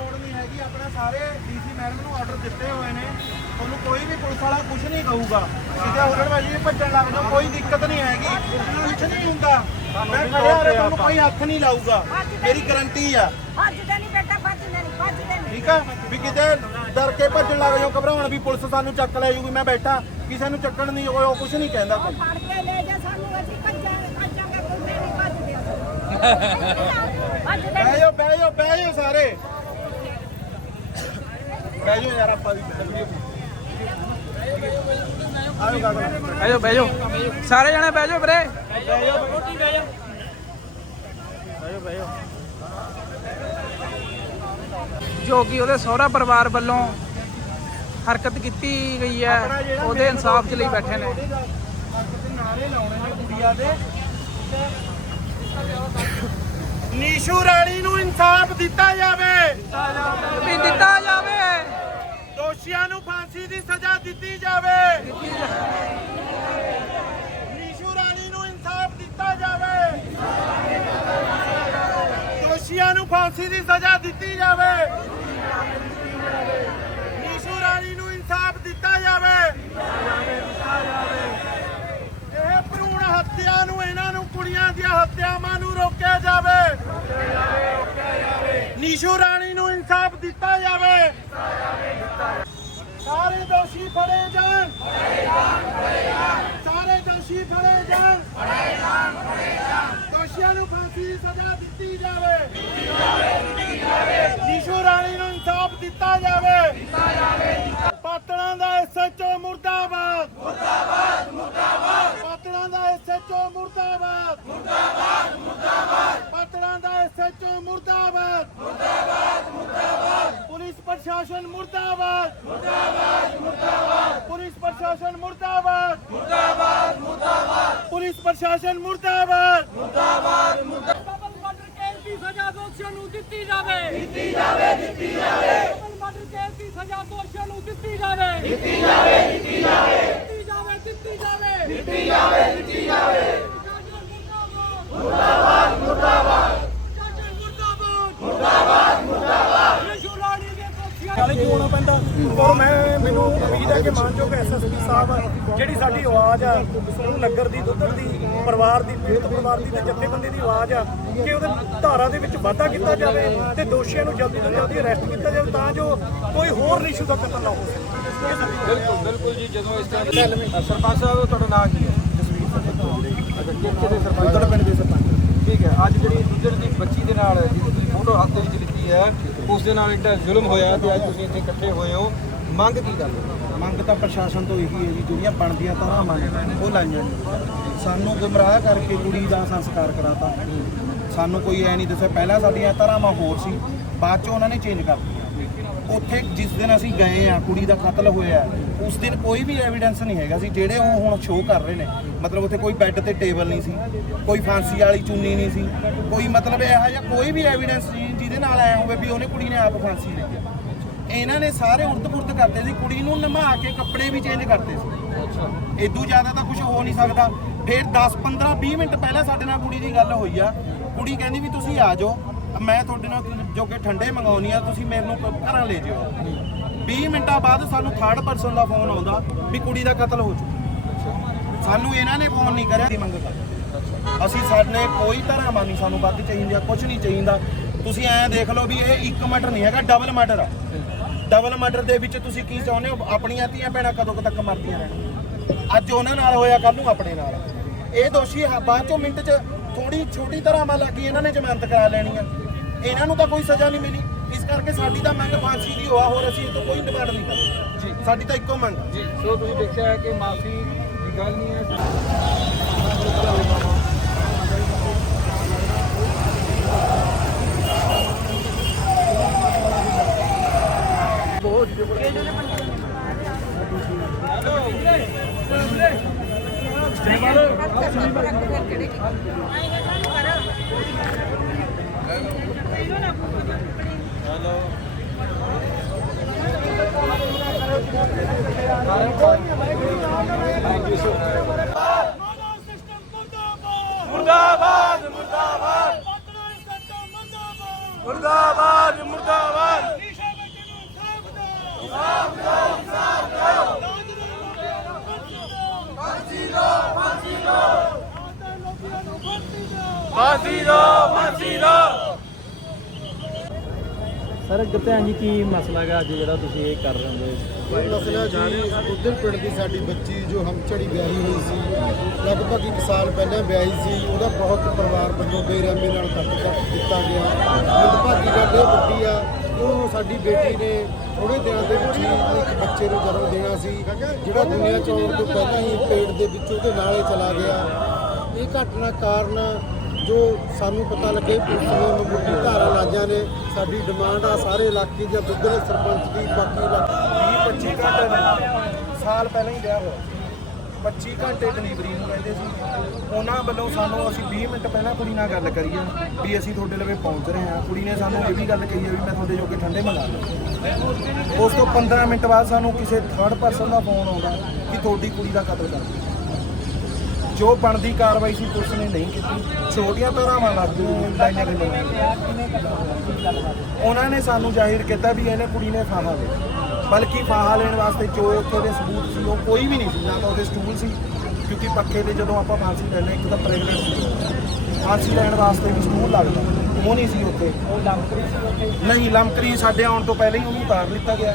ਲੋੜ ਨਹੀਂ ਹੈਗੀ। ਆਪਣਾ ਸਾਰੇ ਡੀਸੀ ਮੈਡਮ ਨੂੰ ਆਰਡਰ ਦਿੱਤੇ ਹੋਏ ਨੇ। ਤੁਹਾਨੂੰ ਕੋਈ ਵੀ ਪੁਲਿਸ ਵਾਲਾ ਕੁਝ ਨਹੀਂ ਕਹੂਗਾ। ਸਿੱਧਾ ਹੁਲੜਬਾਜੀ ਭੱਜਣ ਲੱਗ ਜਾਓ ਕੋਈ ਦਿੱਕਤ ਨਹੀਂ ਹੈਗੀ। ਕੁਝ ਨਹੀਂ ਹੁੰਦਾ। ਮੈਂ ਖੜਿਆ ਉਰੇ ਤੁਹਾਨੂੰ ਕੋਈ ਹੱਥ ਨਹੀਂ ਲਾਊਗਾ। ਮੇਰੀ ਗਰੰਟੀ ਆ। ਭੱਜਦੇ ਨਹੀਂ ਬੇਟਾ ਭੱਜਦੇ ਨਹੀਂ ਭੱਜਦੇ ਨਹੀਂ। ਠੀਕ ਆ? ਵੀ ਕਿਤੇ ਡਰ ਕੇ ਭੱਜਣ ਲੱਗ ਜਾਓ ਘਬਰਾਉਣ ਵੀ ਪੁਲਿਸ ਸਾਨੂੰ ਚੱਕ ਲੈ ਜੂਗੀ। ਮੈਂ ਬੈਠਾ ਕਿਸੇ ਨੂੰ ਚੱਕਣ ਨਹੀਂ ਉਹ ਕੁਝ ਨਹੀਂ ਕਹਿੰਦਾ ਕੋਈ। ਫੜ ਕੇ ਲੈ ਜਾ ਸਾਨੂੰ ਅਸੀਂ ਭੱਜਾਂ ਭੱਜਾਂਗੇ ਪੁੱਛਦੇ ਨਹੀਂ ਭੱਜਦੇ ਅਸੀਂ। ਭੱਜਦੇ ਬਹਿ ਨਹੀਂ ਜਾਓ ਬਹਿ ਜਾਓ ਬਹਿ ਜਾਓ ਸਾਰੇ। ਬਹਿ ਜਾਓ ਯਾਰ ਆਪਾਂ ਵੀ ਚੱਲੀਏ ਆਇਓ ਗਾਗਰ ਬਹਿ ਜਾਓ ਬਹਿ ਜਾਓ। ਸਾਰੇ ਜਣੇ ਬਹਿ ਜਾਓ ਵੀਰੇ। ਬਹਿ ਜਾਓ। ਰੋਟੀ ਬਹਿ ਜਾਓ ਬਹਿ ਜਾਓ ਬਹਿ ਜਾਓ ਜੋ ਕਿ ਉਹਦੇ ਸਹੁਰਾ ਪਰਿਵਾਰ ਵੱਲੋਂ ਹਰਕਤ ਕੀਤੀ ਗਈ ਹੈ ਉਹਦੇ ਇਨਸਾਫ ਚ ਲਈ ਬੈਠੇ ਨੇ। ਉਹਦੇ ਦਾ ਹੱਕ ਦੇ ਨਾਰੇ ਲਾਉਣੇ ਨੇ ਕੁੜੀਆਂ ਦੇ। ਨੀਸ਼ੂ ਰਾਣੀ ਨੂੰ ਇਨਸਾਫ ਦਿੱਤਾ ਜਾਵੇ। ਵੀ ਦਿੱਤਾ ਜਾਵੇ ਦੋਸ਼ੀਆਂ ਨੂੰ ਫਾਂਸੀ ਦੀ ਸਜ਼ਾ ਦਿੱਤੀ ਜਾਵੇ। ਨੀਸ਼ੂ ਰਾਣੀ ਨੂੰ ਇਨਸਾਫ ਦਿੱਤਾ ਜਾਵੇ। ਦੋਸ਼ੀਆਂ ਨੂੰ ਫਾਂਸੀ ਦੀ ਸਜ਼ਾ ਦਿੱਤੀ ਜਾਵੇ। ਨੀਸ਼ੂ ਰਾਣੀ ਨੂੰ ਇਨਸਾਫ ਦਿੱਤਾ ਜਾਵੇ। ਇਹ ਭਰੂਣ ਹੱਤਿਆ ਨੂੰ, ਇਹਨਾਂ ਨੂੰ ਕੁੜੀਆਂ ਦੀਆਂ ਹੱਤਿਆਵਾਂ ਨੂੰ ਰੋਕਿਆ ਜਾਵੇ। ਨੀਸ਼ੂ ਰਾਣੀ ਨੂੰ ਇਨਸਾਫ ਦਿੱਤਾ ਜਾਵੇ ਸਾਰੇ ਦੋਸ਼ੀ ਫੜੇ ਜਾਣ। ਸਾਰੇ ਦੋਸ਼ੀ ਫੜੇ ਜਾਣ। ਦੋਸ਼ੀਆਂ ਨੂੰ ਫਾਂਸੀ ਸਜ਼ਾ ਦਿੱਤੀ ਜਾਵੇ। ਨੀਸ਼ੂ ਰਾਣੀ ਨੂੰ ਇਨਸਾਫ ਦਿੱਤਾ ਜਾਵੇ। ਪਾਤੜਾਂ ਦਾ ਐਸਐਚਓ ਮੁਰਦਾਬਾਦ ਮੁਰਦਾਬਾਦ ਮੁਰਦਾਬਾਦ। ਪਾਤੜਾਂ ਦਾ ਐਸਐਚਓ ਮੁਰਦਾਬਾਦ ਮੁਰਦਾਬਾਦ ਮੁਰਦਾਬਾਦ। ਐਸਐਚਓ ਮੁਰਦਾਬਾਦ ਮੁਰਦਾਬਾਦ ਮੁਰਦਾਬਾਦ ਪੁਲਿਸ ਪ੍ਰਸ਼ਾਸਨ ਮੁਰਦਾਬਾਦ ਮੁਰਦਾਬਾਦ ਮੁਰਦਾਬਾਦ ਪੁਲਿਸ ਪ੍ਰਸ਼ਾਸਨ ਮੁਰਦਾਬਾਦ ਮੁਰਦਾਬਾਦ ਮੁਰਦਾਬਾਦ ਪੁਲਿਸ ਪ੍ਰਸ਼ਾਸਨ ਮੁਰਦਾਬਾਦ ਡਬਲ ਮਰਡਰ ਕੇਸ ਦੀ ਸਜ਼ਾ ਦੋਸ਼ੀਆਂ ਨੂੰ ਦਿੱਤੀ ਜਾਵੇ ਦਿੱਤੀ ਜਾਵੇ ਦਿੱਤੀ ਜਾਵੇ ਮਰਡਰ ਕੇਸ ਦੀ ਸਜ਼ਾ ਦੋਸ਼ੀਆਂ ਨੂੰ ਦਿੱਤੀ ਜਾਵੇ ਦਿੱਤੀ ਜਾਵੇ ਦਿੱਤੀ ਜਾਵੇ ਦਿੱਤੀ ਜਾਵੇ ਦਿੱਤੀ ਜਾਵੇ ਮੁਰਦਾਬਾਦ ਮੁਰਦਾਬਾਦ ਮੁਰਦਾਬਾਦ ਮੁਰਦਾਬਾਦ ਮੁਰਦਾਬਾਦ ਰਿਸ਼ੂਰਾਣੀ ਦੇ ਦੋਸ਼ੀਆਂ ਕਾਲੇ ਕਿਉਂ ਆਉਣਾ ਪੈਂਦਾ ਔਰ ਮੈਂ ਮੈਨੂੰ ਉਮੀਦ ਹੈ ਕਿ ਮਾਨਯੋਗ ਐਸਐਸਪੀ ਸਾਹਿਬ ਜਿਹੜੀ ਸਾਡੀ ਆਵਾਜ਼ ਆ ਸੋਨੂੰ ਨਗਰ ਦੀ ਦੁੱਧੜ ਦੀ ਪਰਿਵਾਰ ਦੀ ਪੀੜਤ ਪਰਿਵਾਰ ਦੀ ਤੇ ਜੱਥੇਬੰਦੀ ਦੀ ਆਵਾਜ਼ ਆ ਕਿ ਉਹਦੇ ਧਾਰਾ ਦੇ ਵਿੱਚ ਵਾਧਾ ਕੀਤਾ ਜਾਵੇ ਤੇ ਦੋਸ਼ੀਆਂ ਨੂੰ ਜਲਦੀ ਤੋਂ ਜਲਦੀ ਅਰੈਸਟ ਕੀਤਾ ਜਾਵੇ ਤਾਂ ਜੋ ਕੋਈ ਹੋਰ ਇਸ਼ੂ ਦਾ ਕਤਲ ਨਾ ਹੋ ਸਕੇ। ਬਿਲਕੁਲ ਬਿਲਕੁਲ ਜੀ ਜਦੋਂ ਇਸ ਤਰ੍ਹਾਂ ਸਰਪੰਚ ਸਾਹਿਬ ਤੁਹਾਡਾ ਨਾਮ ਕੀ ਹੈ? ਜਸਵੀਰ ਸਿੰਘ ਸਰਪੰਚ। ਪਿੰਡ ਦੇ ਸਰਪੰਚ ਠੀਕ ਹੈ ਅੱਜ ਜਿਹੜੀ ਦੁੱਧੜ ਦੀ ਬੱਚੀ ਦੇ ਨਾਲ ਜਿਹਦੀ ਫੋਟੋ ਹੱਥ ਦੇ ਵਿੱਚ ਲਿੱਤੀ ਹੈ ਉਸ ਦੇ ਨਾਲ ਇੰਨਾ ਜ਼ੁਲਮ ਹੋਇਆ ਤੇ ਅੱਜ ਤੁਸੀਂ ਇੱਥੇ ਇਕੱਠੇ ਹੋਏ ਹੋ। ਮੰਗ ਕੀ ਗੱਲ ਮੰਗ ਤਾਂ ਪ੍ਰਸ਼ਾਸਨ ਤੋਂ ਇਹੀ ਹੈ ਜੀ, ਜਿਹੜੀਆਂ ਬਣਦੀਆਂ ਤਾਂ ਮੰਗ ਉਹ ਲਾਈਆਂ ਨੇ ਸਾਨੂੰ ਗੁੰਮਰਾਹ ਕਰਕੇ ਕੁੜੀ ਦਾ ਸੰਸਕਾਰ ਕਰਾਤਾ। ਸਾਨੂੰ ਕੋਈ ਐ ਨਹੀਂ ਦੱਸਿਆ, ਪਹਿਲਾਂ ਸਾਡੀਆਂ ਧਾਰਾਵਾਂ ਹੋਰ ਸੀ, ਬਾਅਦ ਚ ਉਹਨਾਂ ਨੇ ਚੇਂਜ ਕਰ ਦਿੱਤੀਆਂ ਉੱਥੇ ਜਿਸ ਦਿਨ ਅਸੀਂ ਗਏ ਆ, ਕੁੜੀ ਦਾ ਕਤਲ ਹੋਇਆ ਉਸ ਦਿਨ ਕੋਈ ਵੀ ਐਵੀਡੈਂਸ ਨਹੀਂ ਹੈਗਾ ਸੀ ਜਿਹੜੇ ਉਹ ਹੁਣ ਸ਼ੋਅ ਕਰ ਰਹੇ ਨੇ। ਮਤਲਬ ਉੱਥੇ ਕੋਈ ਬੈੱਡ ਤੇ ਟੇਬਲ ਨਹੀਂ ਸੀ ਕੋਈ ਫਾਂਸੀ ਵਾਲੀ ਚੁੰਨੀ ਨਹੀਂ ਸੀ ਕੋਈ ਮਤਲਬ ਇਹੋ ਜਿਹਾ ਕੋਈ ਵੀ ਐਵੀਡੈਂਸ ਨਹੀਂ ਜਿਹਦੇ ਨਾਲ ਐ ਹੋਵੇ ਵੀ ਉਹਨੇ ਕੁੜੀ ਨੇ ਆਪ ਫਾਂਸੀ ਲਈ ਹੈ। ਇਹਨਾਂ ਨੇ ਸਾਰੇ ਉਰਤ-ਪੁਰਤ ਕਰਦੇ ਸੀ ਕੁੜੀ ਨੂੰ ਨਮਾ ਕੇ ਕੱਪੜੇ ਵੀ ਚੇਂਜ ਕਰਤੇ ਸੀ। ਇਦੋਂ ਜ਼ਿਆਦਾ ਤਾਂ ਕੁਝ ਹੋ ਨਹੀਂ ਸਕਦਾ। ਫਿਰ 10 15 20 ਮਿੰਟ ਪਹਿਲਾਂ ਸਾਡੇ ਨਾਲ ਕੁੜੀ ਦੀ ਗੱਲ ਹੋਈ ਆ। ਕੁੜੀ ਕਹਿੰਦੀ ਵੀ ਤੁਸੀਂ ਆ ਜਾਓ ਮੈਂ ਤੁਹਾਡੇ ਨਾਲ ਜੋ ਕਿ ਠੰਡੇ ਮੰਗਾਉਣੀ ਆ ਤੁਸੀਂ ਮੇਰੇ ਨੂੰ ਘਰਾਂ ਲੈ ਜਿਓ। 20 ਮਿੰਟਾਂ ਬਾਅਦ ਸਾਨੂੰ ਥਰਡ ਪਰਸਨ ਦਾ ਫੋਨ ਆਉਂਦਾ ਵੀ ਕੁੜੀ ਦਾ ਕਤਲ ਹੋ ਚੁੱਕਾ। ਸਾਨੂੰ ਇਹਨਾਂ ਨੇ ਫੋਨ ਨਹੀਂ ਕਰਿਆ ਦੀ ਮੰਗ ਕਰ ਅਸੀਂ ਸਾਡੇ ਕੋਈ ਤਰ੍ਹਾਂ ਨਹੀਂ, ਸਾਨੂੰ ਵੱਧ ਚਾਹੀਦੀ ਆ ਕੁਝ ਨਹੀਂ ਚਾਹੀਦਾ। ਤੁਸੀਂ ਐਂ ਦੇਖ ਲਓ ਵੀ ਇਹ ਇੱਕ ਮਰਡਰ ਨਹੀਂ ਹੈਗਾ ਡਬਲ ਮਰਡਰ ਆ। ਡਬਲ ਮਰਡਰ ਦੇ ਵਿੱਚ ਤੁਸੀਂ ਕੀ ਚਾਹੁੰਦੇ ਹੋ? ਆਪਣੀਆਂ ਧੀਆਂ ਭੈਣਾਂ ਕਦੋਂ ਤੱਕ ਮਰਦੀਆਂ ਰਹਿਣ? ਅੱਜ ਉਹਨਾਂ ਨਾਲ ਹੋਇਆ ਕੱਲ ਨੂੰ ਆਪਣੇ ਨਾਲ। ਇਹ ਦੋਸ਼ੀ ਬਾਅਦ ਚੋਂ ਮਿੰਟ 'ਚ ਥੋੜੀ ਛੋਟੀ ਤਰ੍ਹਾਂ ਮਾ ਲੱਗੀ ਇਹਨਾਂ ਨੇ ਜ਼ਮਾਨਤ ਕਰਾ ਲੈਣੀ ਆ। ਇਹਨਾਂ ਨੂੰ ਤਾਂ ਕੋਈ ਸਜ਼ਾ ਨਹੀਂ ਮਿਲੀ। ਇਸ ਕਰਕੇ ਸਾਡੀ ਤਾਂ ਮੰਗ ਫਾਂਸੀ ਦੀ ਹੋਆ ਹੋਰ ਅਸੀਂ ਇਹ ਤੋਂ ਕੋਈ ਡਿਮਾਂਡ ਨਹੀਂ ਕਰਦੇ। ਜੀ। ਸਾਡੀ ਤਾਂ ਇੱਕੋ ਮੰਗ। ਜੀ ਸੋ ਤੁਸੀਂ ਦੇਖਿਆ ਹੈ ਕਿ ਮਾਫੀ ਦੀ ਗੱਲ ਨਹੀਂ ਹੈ। ਮੁਰਦਾਬਾਦ ਮੁਰਦਾਬਾਦ। ਮੁਰਦਾਬਾਦ ਮੁਰਦਾਬਾਦ। ਫਾਂਸੀ ਦੋ ਫਾਂਸੀ ਦੋ। ਸਰ ਗੁਰਧਿਆਨ ਜੀ, ਕੀ ਮਸਲਾ ਹੈਗਾ ਅੱਜ ਜਿਹੜਾ ਤੁਸੀਂ ਇਹ ਕਰ ਰਹੇ ਹੋ? ਇਹ ਮਸਲਾ ਜੀ, ਉਧਰ ਪਿੰਡ ਦੀ ਸਾਡੀ ਬੱਚੀ ਜੋ ਹਮਚੜੀ ਵਿਆਹੀ ਹੋਈ ਸੀ, ਲਗਭਗ 1 ਸਾਲ ਪਹਿਲਾਂ ਵਿਆਹੀ ਸੀ, ਉਹਦਾ ਬਹੁਤ ਪਰਿਵਾਰ ਵੱਲੋਂ ਬੇਰਹਿਮੀ ਨਾਲ ਕਤਲ ਕਰ ਦਿੱਤਾ ਗਿਆ। ਮੰਦਭਾਗੀ ਗੱਲ ਇਹ ਵੱਡੀ ਆ, ਉਹ ਸਾਡੀ ਬੇਟੀ ਨੇ ਥੋੜੇ ਦਿਨਾਂ ਦੇ ਵਿੱਚ ਹੀ ਇੱਕ ਬੱਚੇ ਨੂੰ ਜਨਮ ਦੇਣਾ ਸੀ, ਜਿਹੜਾ ਦੁਨੀਆ ਚ ਆਉਣ ਤੋਂ ਪਹਿਲਾਂ ਹੀ ਪੇਟ ਦੇ ਵਿੱਚ ਉਹਦੇ ਨਾਲੇ ਚਲਾ ਗਿਆ। ਇਹ ਘਟਨਾ ਕਾਰਨ ਜੋ ਸਾਨੂੰ ਪਤਾ ਲੱਗੇ ਪੁਲਿਸ ਨੇ ਮਮੂਲੀ ਧਾਰਾ ਲਾਈਆਂ ਨੇ, ਸਾਡੀ ਡਿਮਾਂਡ ਆ ਸਾਰੇ ਇਲਾਕੇ ਜਾਂ ਦੁੱਗਲੇ ਸਰਪੰਚ ਦੀ, ਬਾਕੀ ਇਲਾਕੇ 20 25 ਘੰਟੇ ਸਾਲ ਪਹਿਲਾਂ ਹੀ ਵਿਆਹ ਹੋਇਆ 25 ਘੰਟੇ ਡਿਲੀਵਰੀ ਨੂੰ ਕਹਿੰਦੇ ਸੀ। ਉਹਨਾਂ ਵੱਲੋਂ ਸਾਨੂੰ ਅਸੀਂ 20 ਮਿੰਟ ਪਹਿਲਾਂ ਕੁੜੀ ਨਾਲ ਗੱਲ ਕਰੀ ਆ, ਵੀ ਅਸੀਂ ਤੁਹਾਡੇ ਲਵੇ ਪਹੁੰਚ ਰਹੇ ਹਾਂ। ਕੁੜੀ ਨੇ ਸਾਨੂੰ ਇਹ ਵੀ ਗੱਲ ਕਹੀ ਆ ਵੀ ਮੈਂ ਤੁਹਾਡੇ ਜੋਗੇ ਠੰਡੇ ਮੰਗਾ ਲਵਾਂ ਉਸ ਤੋਂ 15 ਮਿੰਟ ਬਾਅਦ ਸਾਨੂੰ ਕਿਸੇ ਥਰਡ ਪਰਸਨ ਦਾ ਫੋਨ ਆਉਂਦਾ ਕਿ ਤੁਹਾਡੀ ਕੁੜੀ ਦਾ ਕਤਲ ਕਰ ਦਿੱਤਾ। ਜੋ ਬਣਦੀ ਕਾਰਵਾਈ ਸੀ ਪੁਲਿਸ ਨੇ ਨਹੀਂ ਕੀਤੀ। ਛੋਟੀਆਂ ਧਾਰਾਵਾਂ ਲੱਗਦੀਆਂ ਲਾਈਆਂ ਗਈਆਂ ਉਹਨਾਂ ਨੇ ਸਾਨੂੰ ਜ਼ਾਹਿਰ ਕੀਤਾ ਵੀ ਇਹਨੇ ਕੁੜੀ ਨੇ ਫਾਹਾ ਲਿਆ। ਬਲਕਿ ਫਾਹਾ ਲੈਣ ਵਾਸਤੇ ਜੋ ਉੱਥੇ ਦੇ ਸਬੂਤ ਸੀ, ਉਹ ਕੋਈ ਵੀ ਨਹੀਂ ਸੀ, ਨਾ ਤਾਂ ਉਹਦੇ ਸਟੂਲ ਸੀ, ਕਿਉਂਕਿ ਪੱਖੇ ਦੇ ਜਦੋਂ ਆਪਾਂ ਫਾਂਸੀ ਲੈਣੇ ਇੱਕ ਤਾਂ ਪ੍ਰੈਗਨੈਂਟ ਸੀ। ਫਾਂਸੀ ਲੈਣ ਵਾਸਤੇ ਵੀ ਸਟੂਲ ਲੱਗਦਾ। ਉਹ ਨਹੀਂ ਸੀ ਉੱਥੇ। ਉਹ ਲੰਕਰੀ ਸੀ ਉੱਥੇ ਨਹੀਂ ਲੰਕਰੀ ਸਾਡੇ ਆਉਣ ਤੋਂ ਪਹਿਲਾਂ ਹੀ ਉਹਨੂੰ ਉਤਾਰ ਲਿੱਤਾ ਗਿਆ।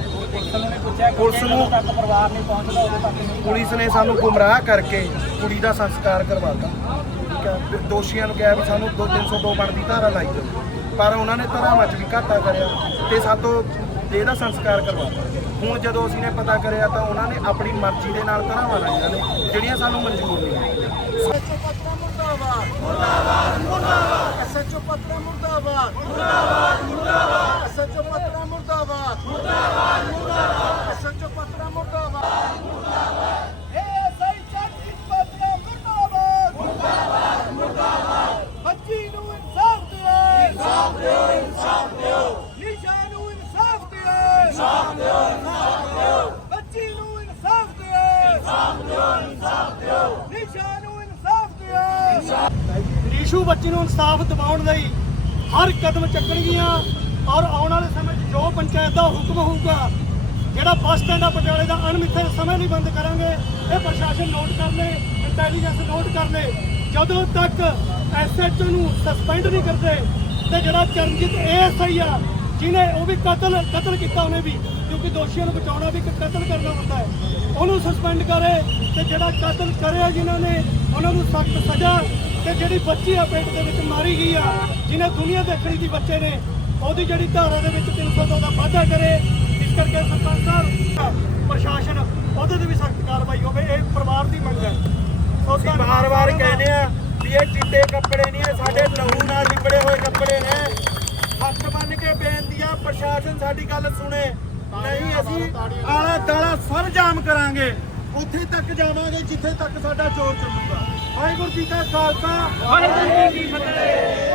ਪੁਲਿਸ ਨੂੰ ਤੱਕ ਪਰਿਵਾਰ ਨਹੀਂ ਪਹੁੰਚਦਾ ਉਦੋਂ ਤੱਕ ਪੁਲਿਸ ਨੇ ਸਾਨੂੰ ਗੁੰਮਰਾਹ ਕਰਕੇ ਕੁੜੀ ਦਾ ਸੰਸਕਾਰ ਕਰਵਾਤਾ। ਠੀਕ ਹੈ ਦੋਸ਼ੀਆਂ ਨੂੰ ਕਿਹਾ ਵੀ ਸਾਨੂੰ 2302 ਬਣਦੀ ਧਾਰਾ ਲਾਈ ਜਾਓ। ਪਰ ਉਹਨਾਂ ਨੇ ਧਾਰਾਵਾਂ 'ਚ ਵੀ ਘਾਟਾ ਕਰਿਆ ਤੇ ਸਾਤੋਂ ਇਹਦਾ ਸੰਸਕਾਰ ਕਰਵਾਤਾ। ਹੁਣ ਜਦੋਂ ਅਸੀਂ ਨੇ ਪਤਾ ਕਰਿਆ ਤਾਂ ਉਹਨਾਂ ਨੇ ਆਪਣੀ ਮਰਜ਼ੀ ਦੇ ਨਾਲ ਧਾਰਾਵਾਂ ਲਾਈਆਂ ਨੇ, ਜਿਹੜੀਆਂ ਸਾਨੂੰ ਮਨਜ਼ੂਰ ਨਹੀਂ ਐਸਐਚਓ ਪਤਰਾ ਮੁਰਦਾਬਾਦ। ਮੁਰਦਾਬਾਦ ਮੁਰਦਾਬਾਦ। ਐਸਐਚਓ ਪਤਰਾ ਮੁਰਦਾਬਾਦ। ਮੁਰਦਾਬਾਦ ਮੁਰਦਾਬਾਦ। ਐਸਐਚਓ ਪਤਰਾ ਮੁਰਦਾਬਾਦ ਇਹ ਸਹੀ ਚਾਚੀ ਪਤਰਾ ਮੁਰਦਾਬਾਦ ਮੁਰਦਾਬਾਦ ਮੁਰਦਾਬਾਦ ਬੱਚੀ ਨੂੰ ਇਨਸਾਫ ਦਿਓ ਇਨਸਾਫ ਦਿਓ ਇਨਸਾਫ ਦਿਓ ਨਿਸ਼ਾ ਨੂੰ ਇਨਸਾਫ ਦਿਓ ਇਨਸਾਫ ਦਿਓ ਇਨਸਾਫ ਦਿਓ ਬੱਚੀ ਨੂੰ ਇਨਸਾਫ ਦਿਓ ਇਨਸਾਫ ਦਿਓ ਇਨਸਾਫ ਦਿਓ ਨਿਸ਼ਾ ਨੂੰ ਇਨਸਾਫ ਦਿਓ ਨੀਸ਼ੂ ਬੱਚੀ ਨੂੰ ਇਨਸਾਫ ਦਿਵਾਉਣ ਲਈ ਹਰ ਕਦਮ ਚੱਕਣਗੀਆਂ ਔਰ ਆਉਣ ਵਾਲੇ ਸਮੇਂ 'ਚ ਜੋ ਪੰਚਾਇਤ ਦਾ ਹੁਕਮ ਹੋਊਗਾ, ਜਿਹੜਾ ਬੱਸ ਸਟੈਂਡ ਆ ਪਟਿਆਲੇ ਦਾ ਅਣਮਿੱਥੇ ਸਮੇਂ ਲਈ ਬੰਦ ਕਰਾਂਗੇ, ਇਹ ਪ੍ਰਸ਼ਾਸਨ ਨੋਟ ਕਰ ਲੇ ਇੰਟੈਲੀਜੈਂਸ ਨੋਟ ਕਰ ਲੇ। ਜਦੋਂ ਤੱਕ ਐਸਐਚਓ ਨੂੰ ਸਸਪੈਂਡ ਨਹੀਂ ਕਰਦੇ ਤੇ ਜਿਹੜਾ ਚਰਨਜੀਤ ਏਐਸਆਈ ਆ, ਜਿਹਨੇ ਉਹ ਵੀ ਕਤਲ ਕਤਲ ਕੀਤਾ ਉਹਨੇ ਵੀ, ਕਿਉਂਕਿ ਦੋਸ਼ੀਆਂ ਨੂੰ ਬਚਾਉਣਾ ਵੀ ਇੱਕ ਕਤਲ ਕਰਨਾ ਹੁੰਦਾ ਹੈ, ਉਹਨੂੰ ਸਸਪੈਂਡ ਕਰੇ ਤੇ ਜਿਹੜਾ ਕਤਲ ਕਰਿਆ ਜਿਨ੍ਹਾਂ ਨੇ, ਉਹਨਾਂ ਨੂੰ ਸਖਤ ਸਜ਼ਾ ਤੇ ਜਿਹੜੀ ਬੱਚੀ ਆ ਪੇਟ ਦੇ ਵਿੱਚ ਮਾਰੀ ਗਈ ਆ ਜਿਹਨੇ ਦੁਨੀਆ ਦੇਖਣੀ ਦੀ ਬੱਚੇ ਨੇ ਉਹਦੀ ਜਿਹੜੀ ਧਾਰਾ ਦੇ ਵਿੱਚ 302 ਦਾ ਵਾਅਦਾ ਕਰੇ ਇਸ ਕਰਕੇ ਸਰਪੰਚ ਸਾਹਿਬ ਪ੍ਰਸ਼ਾਸਨ ਉਹਦੇ ਤੇ ਵੀ ਸਖਤ ਕਾਰਵਾਈ ਹੋਵੇ ਇਹ ਪਰਿਵਾਰ ਦੀ ਮੰਗ ਹੈ। ਅਸੀਂ ਦਾ। ਕਹਿੰਦੇ ਆ ਵੀ ਇਹ ਚਿੱਟੇ ਕੱਪੜੇ ਨਹੀਂ ਇਹ ਸਾਡੇ ਲਹੂ ਨਾਲ ਲਿਬੜੇ ਹੋਏ ਕੱਪੜੇ ਨੇ। ਹੱਥ ਬੰਨ ਕੇ ਬੇਨਤੀ ਆ ਪ੍ਰਸ਼ਾਸਨ ਸਾਡੀ ਗੱਲ ਸੁਣੇ। ਨਹੀਂ ਅਸੀਂ ਆਲਾ ਦਾਲਾ ਸਭ ਜਾਮ ਕਰਾਂਗੇ। ਉੱਥੇ ਤੱਕ ਜਾਵਾਂਗੇ ਜਿੱਥੇ ਤੱਕ ਸਾਡਾ ਜ਼ੋਰ ਚੱਲੂਗਾ। ਵਾਹਿਗੁਰੂ ਜੀ ਕਾ ਖਾਲਸਾ। ਵਾਹਿਗੁਰੂ ਜੀ ਕੀ ਫਤਿਹ।